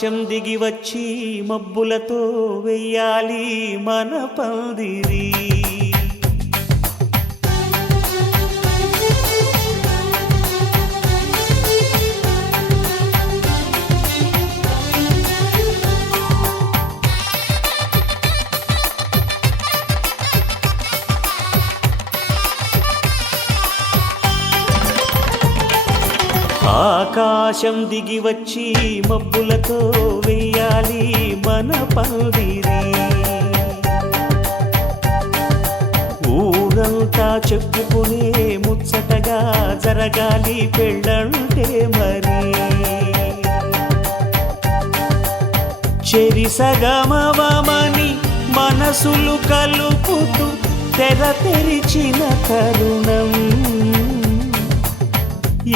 ఆకాశం దిగి వచ్చి మబ్బులతో వెయ్యాలి మన పందిరి. ఆకాశం దిగి వచ్చి మబ్బులతో వెయ్యాలి మన పందిరి. ఊరంతా చెప్పుకునే ముచ్చటగా జరగాలి పెళ్ళంటే మరి. చెరిసగమవమని మనసులు కలుపుతూ తెర తెరిచిన తరుణం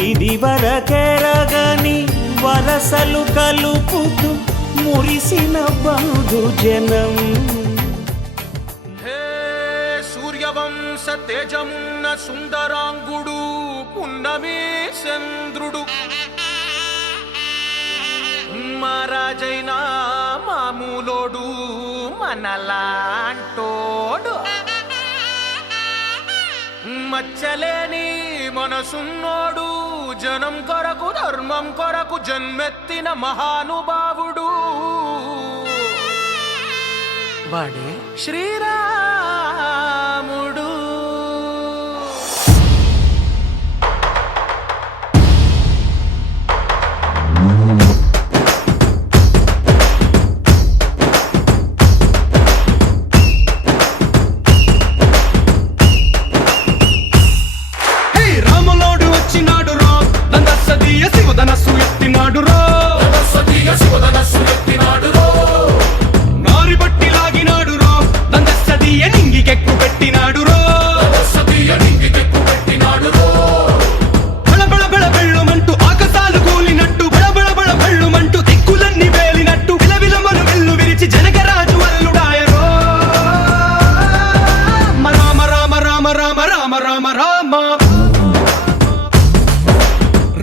ఇది వరకెరగని వరసలు కలుపుతూ మురిసిన బంధుజనం. హే సూర్యవంశ తేజమున్న సుందరాంగుడు పున్నమి చంద్రుడు మహారాజైన మామూలోడు మనలాంటోడు మచ్చలేని మనసున్నోడు జనం కొరకు ధర్మం కొరకు జన్మెత్తిన మహానుభావుడు వాడే శ్రీరాముడు.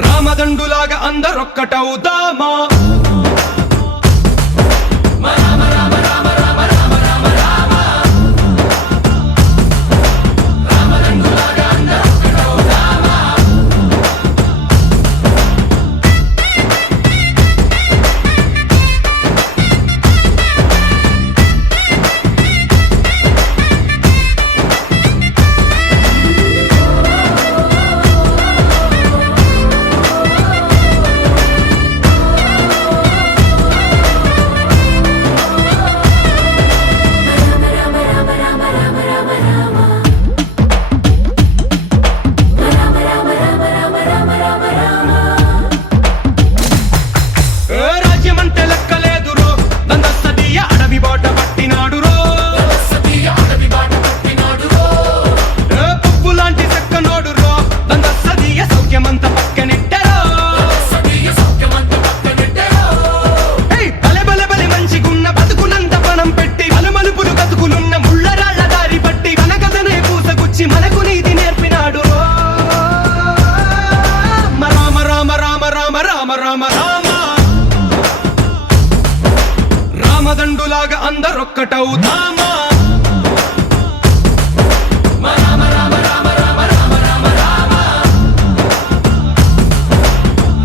రామదండులాగా అందరొక్కటవుదామా.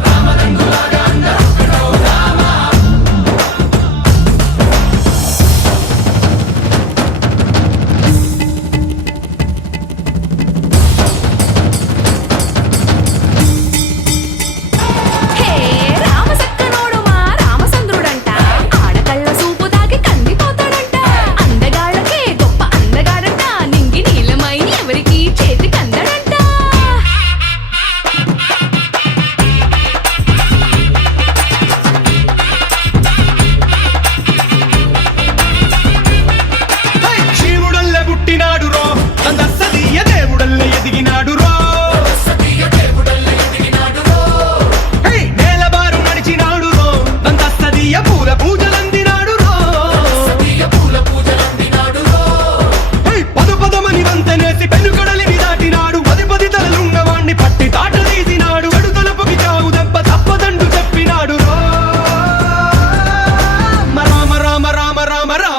రామదండులాగా అందరొక్కటవుదామా. రామసక్కనోడు మా రామచంద్రుడంట ఆడకళ్ళ సూపు తాకి కందిపోతాడంట అందగా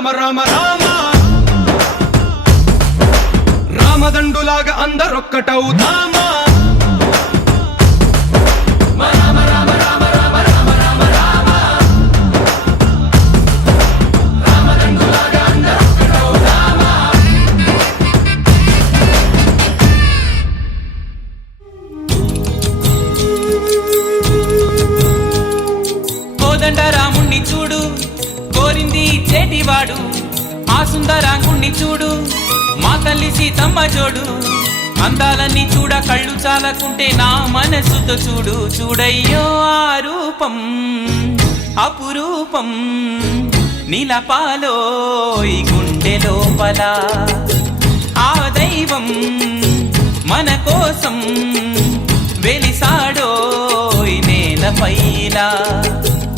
రామ రామ రామ రామదండులాగా అందరొక్కటవుదామా రామ రామ రామ రామ రామ రామ రామ రామదండులాగా అందరొక్కటవుదామా కోదండ రాముణ్ణి చూడు కోరింది చేటివాడు ఆ సుందరాంగుణ్ణి చూడు మా తల్లి సీతమ్మ జోడు అందాలన్నీ చూడ కళ్ళు చాలకుంటే నా మనసుతో చూడు చూడయ్యో ఆ రూపం అపురూపం నీలపాలో ఈ గుండె లోపల ఆ దైవం మన కోసం వెలిసాడో ఈ నేలపైన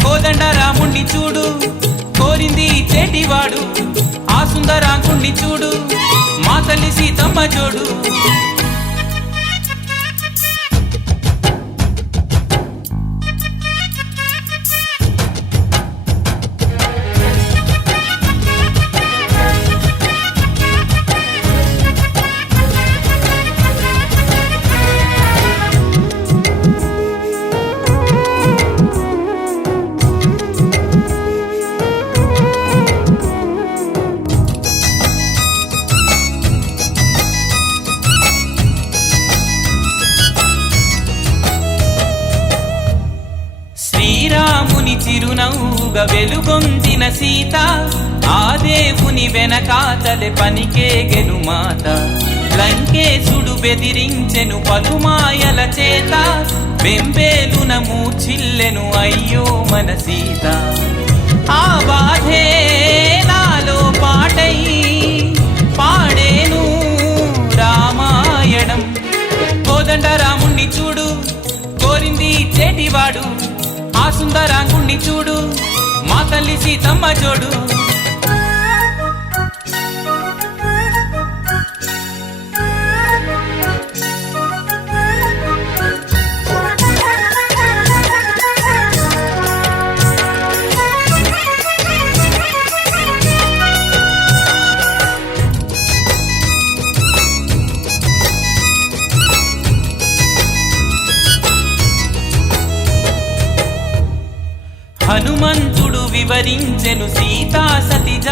కోదండ రాముణ్ణి చూడు కోరింది చేటివాడు ఆ సుందరాంగుణ్ణి చూడు మా తల్లి సీతమ్మ జోడు శ్రీరాముని చిరునవ్వుగా వెలుగొందిన సీత ఆ దేవుని వెనకాతలే పనికేగెను మాత లంకేశుడు బెదిరించెను పలుమాయల చేత బెంబేలున మూచిల్లెను అయ్యో మన సీత ఆ బాధే నాలో పాటై పాడేను రామాయణం కోదండ రాముణ్ణి చూడు కోరింది చేటివాడు ఆ సుందరాంగుణ్ణి చూడు మా తల్లి సీతమ్మ జోడు హనుమంతుడు వివరించెను సీతా సతిజ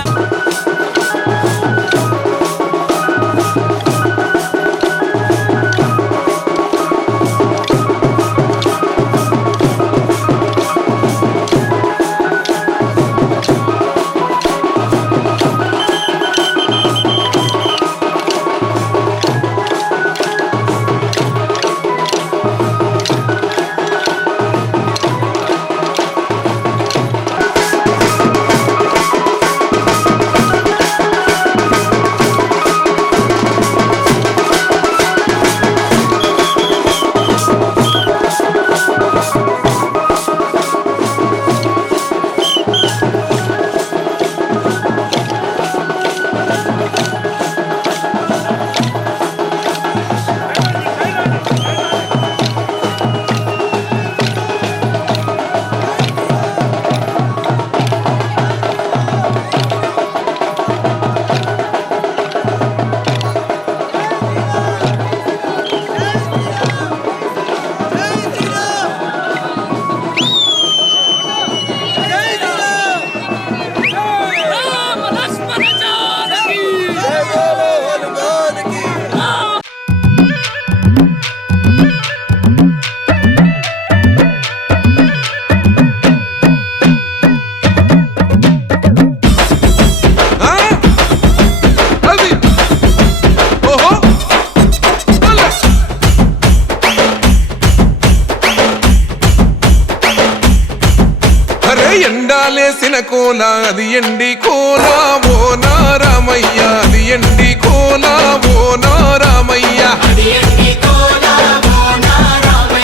ఎండాలేసిన కోల అది ఎండి కోల ఓ నారామయ్య అది ఎండి కోల ఓ నారామయ్య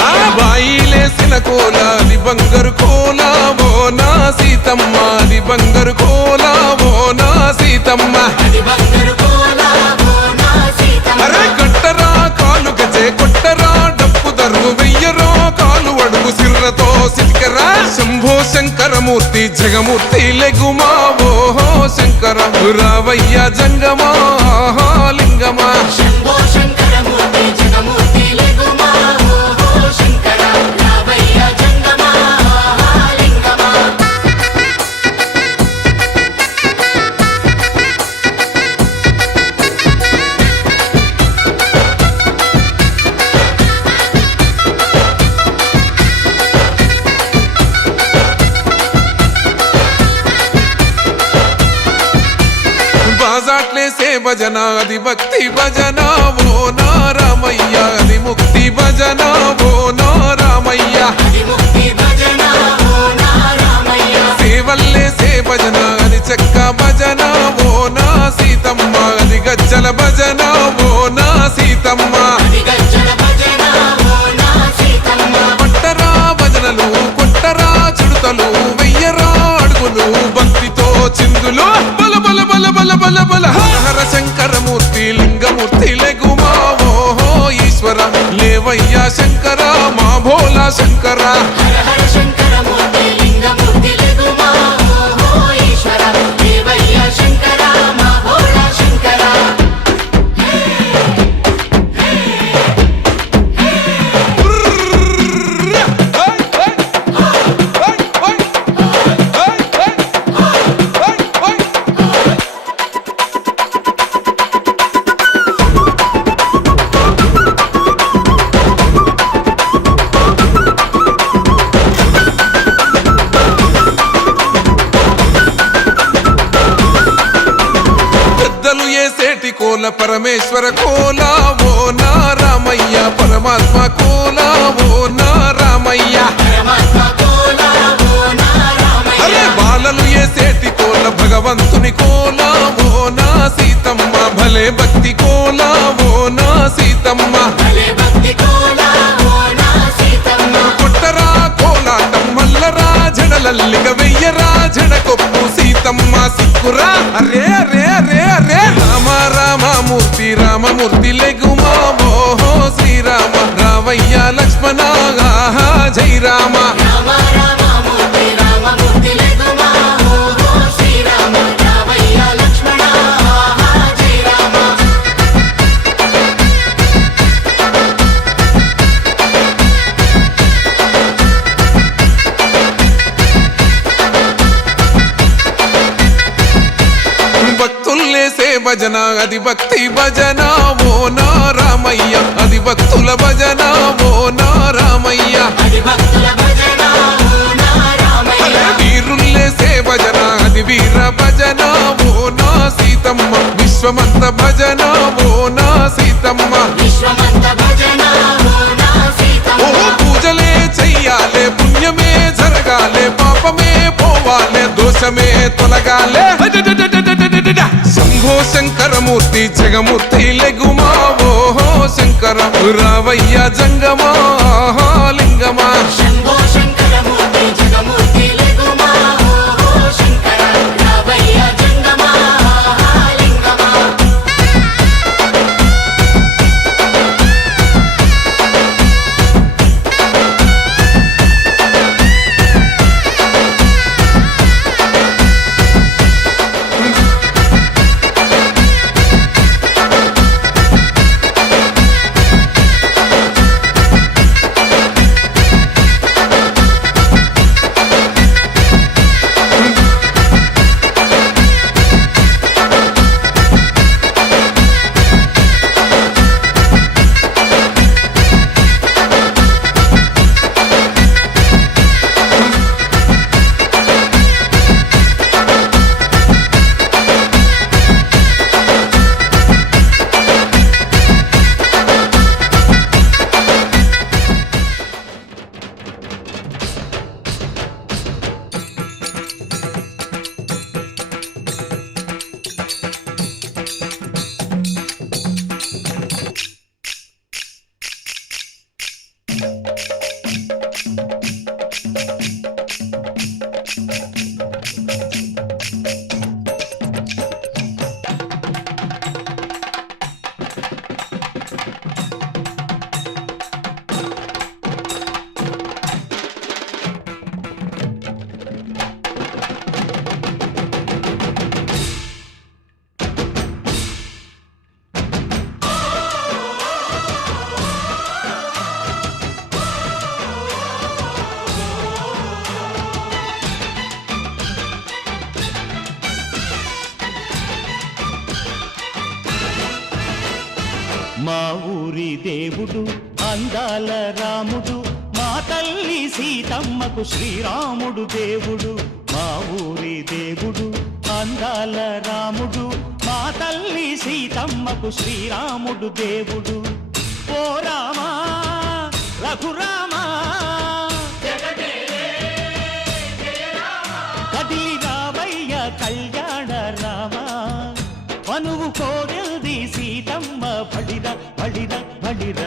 ఆ బాయిలేసిన కోల అది బంగారు కోల ఓ నా సీతమ్మ అది బంగారు కోల ఓ నా సీతమ్మ అరే కట్టరా కాలు గజే కొట్టరా డప్పు దరువు వెయ్యరో కాలు అడుగు సిర్రతో సిటికరా శంభో శంకరమూర్తి జగమూర్తి లెగుమా ఓహో శంకర రావయ్య జంగమా లింగమా శంభో శంకరమూర్తి జగమూర్తి లెగుమా ఓహో శంకర రావయ్య జంగమా లింగమా బాజాట్లేసే భజన అది భక్తి భజన ఓ నారామయ్య అది ముక్తి భజన ఓ నారామయ్య ముక్తి భజన ఓ నారామయ్య సేవల్లేసే భజన అది చెక్క భజన ఓ నా సీతమ్మ అది గజ్జల భజన ఓ నా సీతమ్మ గజ్జల భజన ఓ నా సీతమ్మ పట్టరా భజనలు కొట్టరా చుడతలు వెయ్యరా అడుగులు భక్తితో చిందులు బల బల బల బల బల బల హర హర శంకరమూర్తి లింగమూర్తి లెగుమా ఓహో ఈశ్వర లేవయ్యా శంకర మా భోలా శంకర హర హర శంకరమూర్తి లింగమూర్తి లెగుమా ఓహో ఈశ్వర దేవయ్య శంకర మా భోళా శంకర పెద్దలు ఏసేటి కోల పరమేశ్వర కోల ఓ నారామయ్య పరమాత్మ కోల ఓ నారామయ్య పరమాత్మ కోలా ఓ నారామయ్య అరే బాలలు ఏసేటి కోల భగవంతుని కోల ఓ నా సీతమ్మ భలే భక్తి కోల ఓ నా సీతమ్మ భలే భక్తి కోలా ఓ నా సీతమ్మ కొట్టరా కోలాటం మల్లరా జడలల్లిగ వెయ్యరా జడకొప్పు సీతమ్మ సిక్కురా అరే అరే అరే అరే రామ రామమూర్తి రామమూర్తి లెగుమా ఓహో శ్రీరామ రావయ్య లక్ష్మణ ఆహా జై రామ రామ రామమూర్తి రామమూర్తి లెగుమా ఓహో శ్రీరామ రావయ్య లక్ష్మణ ఆహా జై రామ భక్తుల్లేసే భజన అది భక్తి భజన ఓ నారామయ్య అది భక్తుల భజన ఓ నారామయ్య అది భక్తుల భజన ఓ నారామయ్య వీరుల్లేసే భజన అది వీర భజన ఓ నా సీతమ్మ విశ్వమంత భజన ఓ నా సీతమ్మ విశ్వమంత భజన ఓ నా సీతమ్మ ఓ పూజలే చెయ్యాలే పుణ్యమే జరగాలే పాపమే పోవాలే దోషమే తొలగాలే శంభో శంకరమూర్తి జగమూర్తి లెగుమా ఓహో శంకర రావయ్య జంగమా లింగమా శంభో శంకరమూర్తి జగమూర్తి లెగుమా ఓహో శంకర రావయ్య జంగమా లింగమా మా ఊరి దేవుడు అందాల రాముడు మా తల్లి సీతమ్మకు శ్రీరాముడు దేవుడు మా ఊరి దేవుడు అందాల రాముడు మా తల్లి సీతమ్మకు శ్రీరాముడు దేవుడు ఓ రామా రఘురామా కదిలి రావయ్య కళ్యాణ రామా మనువు కోరెల్ది సీతమ్మ బడిర బడిర బడిర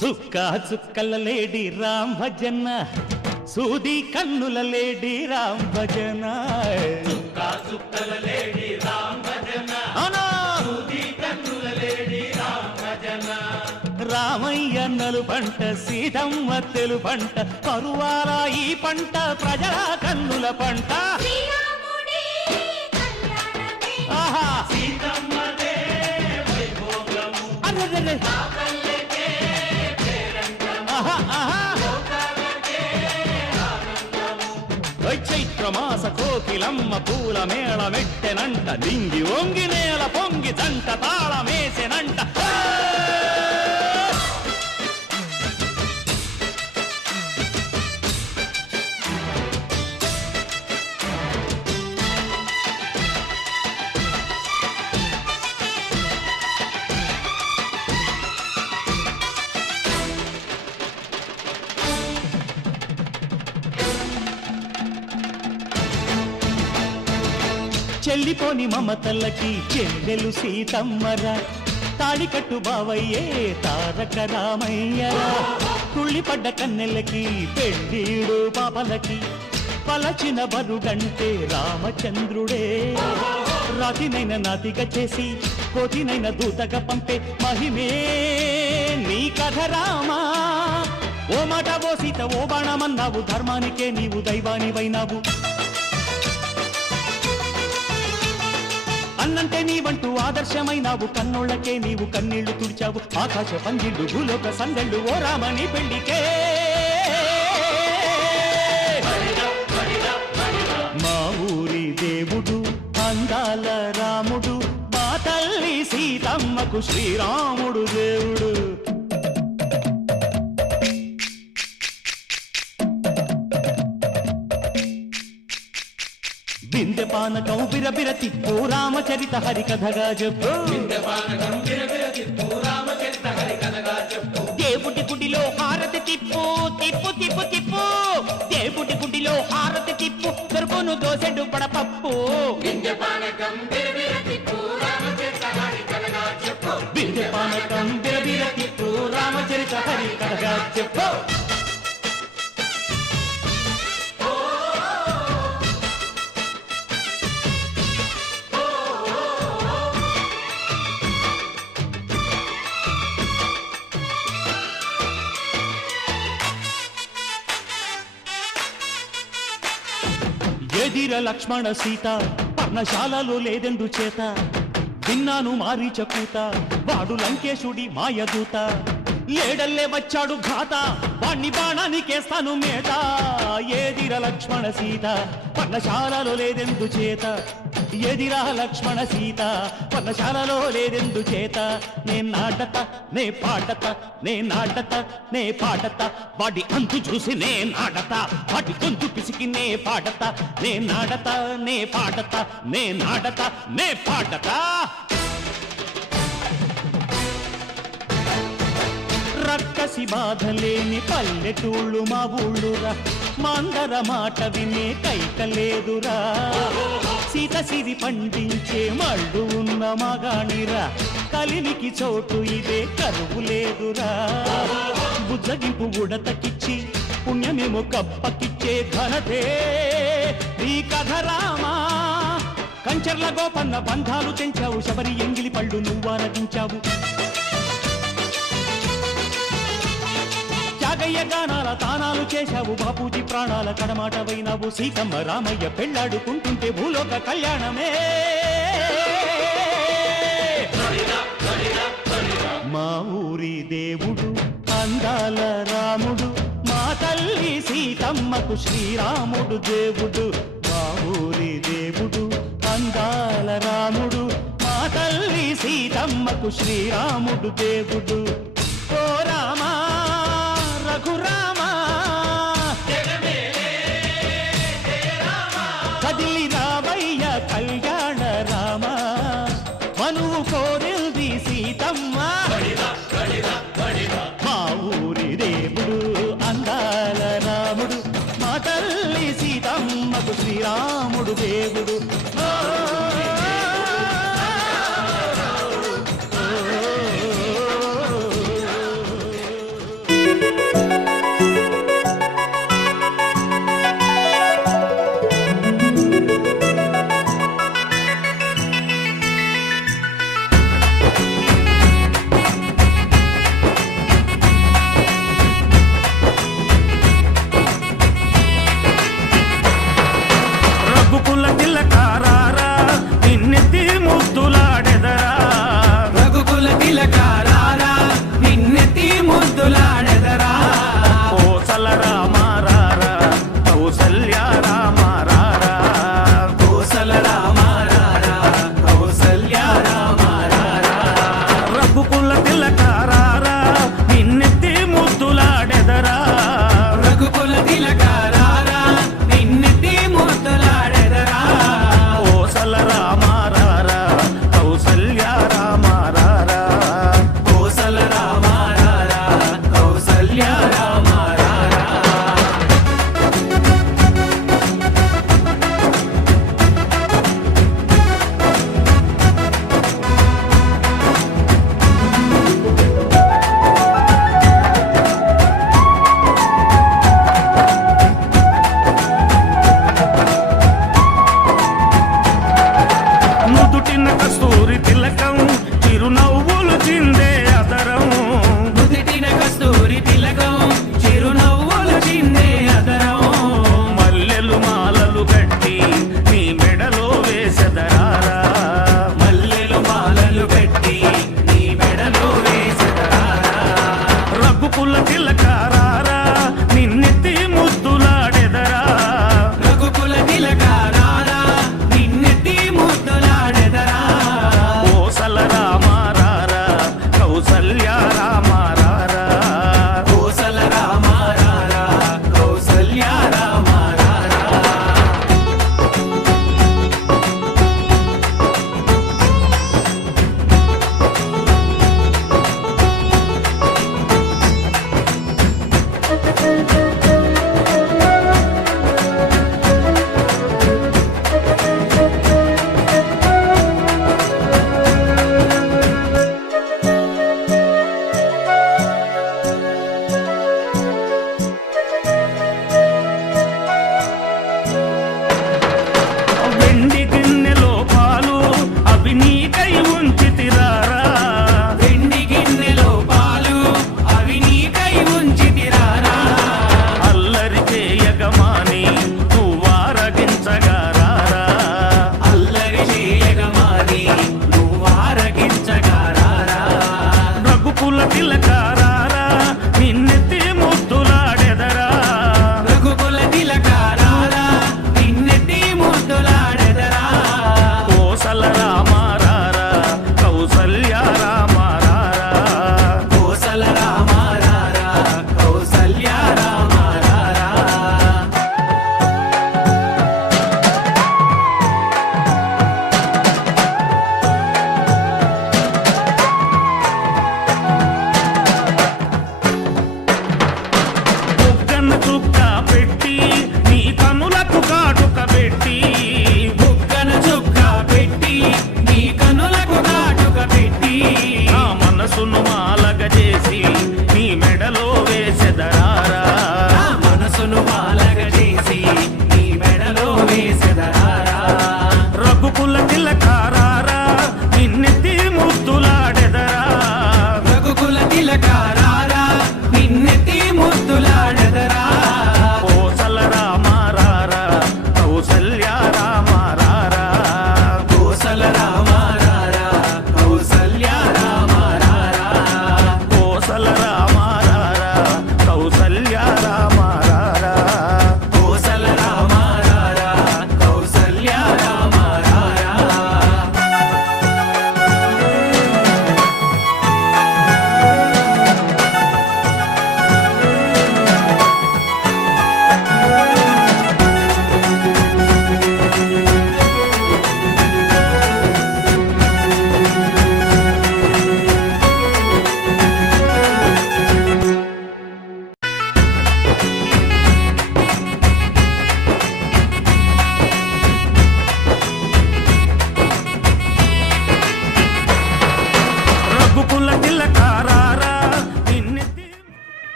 సుక్క చుక్కల లేడి రామ్ భజన సూది కన్నుల లేడి రామ్ భజన రామయ్య నలు పంట సీతమ్మ తెలు పంట పరువాల ఈ పంట ప్రజల కన్నుల పంట ఆహా అరెరెరె. ఆహా, ఆహా. చైత్రమాస కోకిలమ్మ పూల మేళ మెట్టెనంట దింగి ఒంగి నేల పొంగి జంట తాళమేసెనంట చెల్లిపోని మమతల్లకి చెల్లెలు సీతమ్మరా తాళికట్టు బావయ్యే తారక రామయ్యరా తుళ్ళిపడ్డ కన్నెలకి పెళ్ళీడు పాపలకి పలచిన బరుగంటే రామచంద్రుడే రాతినైన నాతిగా చేసి కోతినైన దూతగా పంపే మహిమే నీ కథ రామా ఓ మాట ఓ సీత ఓ బాణమన్నావు ధర్మానికే నీవు దైవానివైనావు అన్నంటే నీవంటూ ఆదర్శమైనావు కన్నోళ్ళకే నీవు కన్నీళ్లు తుడిచావు ఆకాశ పందిళ్ళు భూలోక సందళ్ళు ఓ రామని పెళ్లికే మా ఊరి దేవుడు అందాల రాముడు మా తల్లి సీతమ్మకు శ్రీరాముడు దేవుడు బిందె పానకం బిరబిర తిప్పు రామచరిత హరికథగా చెప్పు దేవుడి గుడిలో హారతి తిప్పు తిప్పు తిప్పు తిప్పు దేవుడి గుడిలో హారతి తిప్పు దొరుకును దోసెడు పడపప్పు బిందె పానకం బిరబిర తిప్పు రామచరిత హరికథగా చెప్పు ఎదిర లక్ష్మణ సీత పర్ణశాలలో లేదెందు చేత విన్నాను మారీచ కూత వాడు లంకేశుడి మాయదూత లేడల్లే వచ్చాడు ఘాత వాణ్ణి బాణానికేస్తాను మేత ఏదిర లక్ష్మణ సీత పర్ణశాలలో లేదెందు చేత ఎదిరా లక్ష్మణ సీత పర్ణశాలలో లేదెందు చేత నే నాటత నే పాటత నే నాటత నే పాటత వాడి అంతు చూసి నే నాటత వాడి గొంతు పిసికి నే పాటత నే నాటత నే పాటత నే నాటత నే పాటత రక్కసి బాధలేని పల్లెటూళ్ళు మా ఊళ్ళురా మందర మాట వినే కైకలేదురా సీత సిరి పండించే మళ్ళు ఉన్న మగాణిరా కలిమికి చోటు ఇదే కరువు లేదురా బుజ్జగింపు ఉడతకిచ్చి పుణ్యమేమో కప్పకిచ్చే ఘనతే నీ కథ రామా కంచర్ల గోపన్న బంధాలు తెంచావు శబరి ఎంగిలి పళ్ళు నువ్వారగించావు త్యాగయ్య గానాల తానాలు చేశావు బాపూజీ ప్రాణాల కడమాటవైనావు సీతమ్మ రామయ్య పెళ్ళాడుకుంటుంటే భూలోక కళ్యాణమే మా ఊరి దేవుడు అందాల రాముడు మా తల్లి సీతమ్మకు శ్రీరాముడు దేవుడు ఊరి దేవుడు అందాల రాముడు మా తల్లి సీతమ్మకు శ్రీరాముడు దేవుడు ఓ రామా రఘురామా కదిలి రామయ్య కళ్యాణ రామ మనువు కోరింది సీతమ్మ మా ఊరి దేవుడు అందాల రాముడు మా తల్లి సీతమ్మకు శ్రీరాముడు దేవుడు రఘుకుల తిలకారారా నిన్నెత్తి ముద్దులాడెదరా రఘుకుల తిలకారారా నిన్నెత్తి ముద్దులాడెదరా కోసల రామారారా కౌసల్య రామారారా కోసల రామారారా కౌసల్య రామారారా రఘుకుల తిలకారారా నిన్నెత్తి ముద్దులాడెదరా రఘుకుల తిలకారారా నిన్నెత్తి ముద్దులాడెదరా కోసల రామారారా కౌసల్య రామారారా కోసల రామారారా కౌసల్య రామారారా నుదుటిన కస్తూరి తిలకం చిరునవ్వులు చిందే అదరం నుదిటిన కస్తూరి తిలకం చిరునవ్వులు చిందే అదరం మల్లెలు మాలలు గట్టి నీ మెడలో వేసెదరారా మల్లెలు మాలలు కట్టి నీ మెడలో వేసెదరారా రఘుకుల తిలకారారా నిన్నెత్తి ముద్దులాడెదరా రఘుకుల తిలకారారా నిన్నెత్తి ముద్దులాడెదరా కోసల రామారారా కౌసల్య రామారారా కోసల రామారారా కౌసల్య రామారారా వెండి గిన్నెలో పాలు అవి నీకై ఉంచితిరారా వెండి గిన్నెలో పాలు అవి నీకై ఉంచితిరారా అల్లరి చేయగమాని నువ్వారగించగారారా అల్లరి చేయగమాని నువ్వారగించగారారా రఘుకుల తిలకారారా నిన్నెత్తి ముద్దులాడెదరా రఘుకుల తిలకారారా నిన్నెత్తి ముద్దులాడెదరా కోసల రామారారా కౌసల్య రామారారా కోసల రామారారా కౌసల్య రామారారా బుగ్గన చుక్క పెట్టి నీ కనులకు కాటుక పెట్టి బుగ్గన చుక్క పెట్టి నీ కనులకు కాటుక పెట్టి నా మనసును మాలగ చేసి నీ మెడలో వేసెదరారా నా మనసును మాలగ చేసి నీ మెడలో వేసెదరారా రఘుకుల తిలకారారా నిన్నెత్తి ముద్దులాడెదరా రఘుకుల తిలకారారా నిన్నెత్తి ముద్దులాడెదరా కోసల రామారారా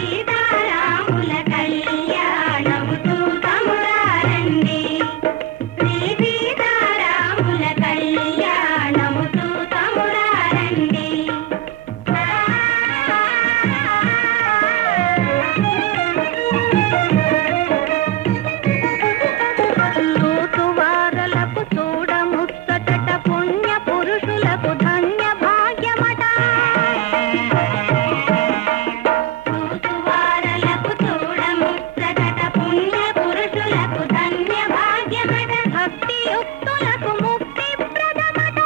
సీతారాముల కళ్యాణము చూతమురారండి శ్రీ సీతారాముల కళ్యాణము చూతమురారండి చూతువారలకు చూడముచ్చటట పుణ్య పురుషులకు ధన్య భాగ్యమట చూతువారలకు చూడముచ్చటట పుణ్య పురుషులకు ధన్య భాగ్యమట భక్తియుక్తులకు ముక్తి ప్రదమట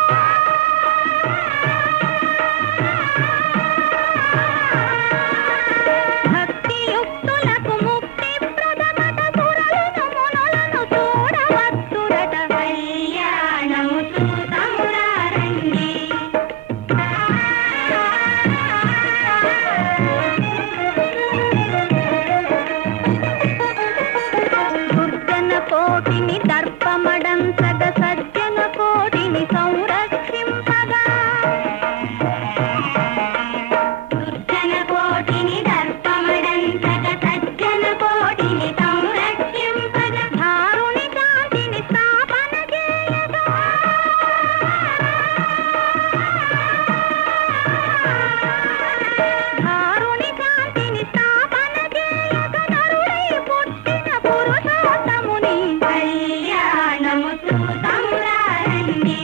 భక్తియుక్తులకు ముక్తి ప్రదమట సురలను మునులను చూడవచ్చురట కళ్యాణము చూతమురారండి దుర్జన కోటిని దర్పమడంతగ సజ్జన కోటిని సంరక్షింపగా దుర్జన కోటిని దర్పమడంతగ సజ్జన కోటిని సంరక్షింపగా ధారుని శాంతిని స్థాపన చేయగా ధారుని శాంతిని స్థాపన చేయగా నరుడై పుట్టిన పురుషోత్తముని కళ్యాణము చూతమురారండి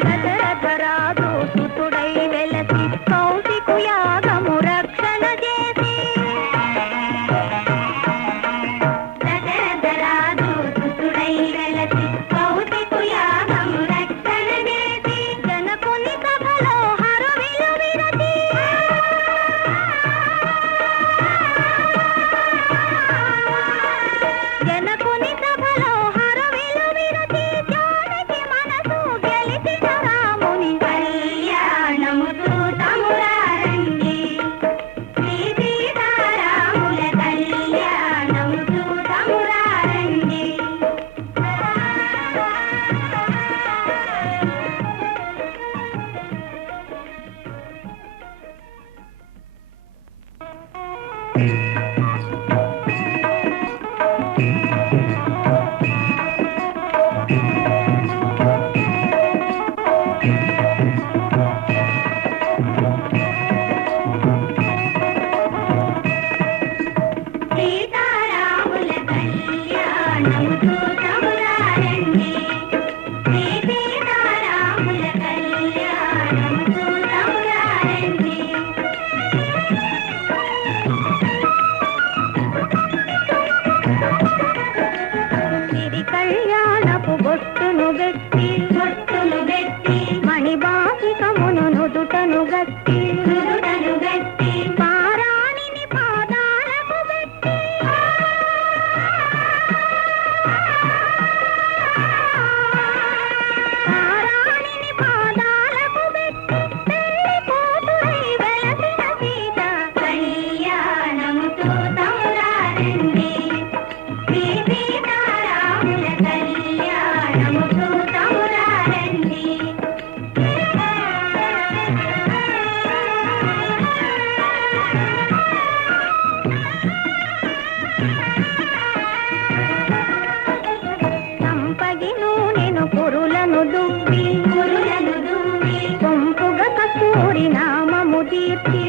దశరథరాజు సుతుడై వెలసి కౌశికు యాగము రక్షణ చేసి దశరథరాజు సుతుడై వెలసి కౌశికు యాగము రక్షణ చేసి జనకుని సభలో హరువిలు విరచి జనకుని సభలో హరువిలు విరచి జానకి మనసు గెలిచిన రాముని కళ్యాణము చూతమురారండి శ్రీ సీతారాముల కళ్యాణము చూతమురారండి సీతారాముల కళ్యాణము చూతమురారండి శ్రీ సీతారాముల కళ్యాణము చూతమురారండి సిరి కళ్యాణపు బొట్టును గట్టి మణిబాసికమును నుదుటను గట్టి పారాణిని పాదాలకు పెట్టి పారాణిని పాదాలకు పెట్టి పెళ్లి కూతురై వెలసిన సీత కళ్యాణము చూతమురారండి శ్రీ సీతారాముల కళ్యాణము చూతమురారండి సంపగి నూనెను పురులను దువ్వి కొంపుగ కస్తూరి నామము దీర్చి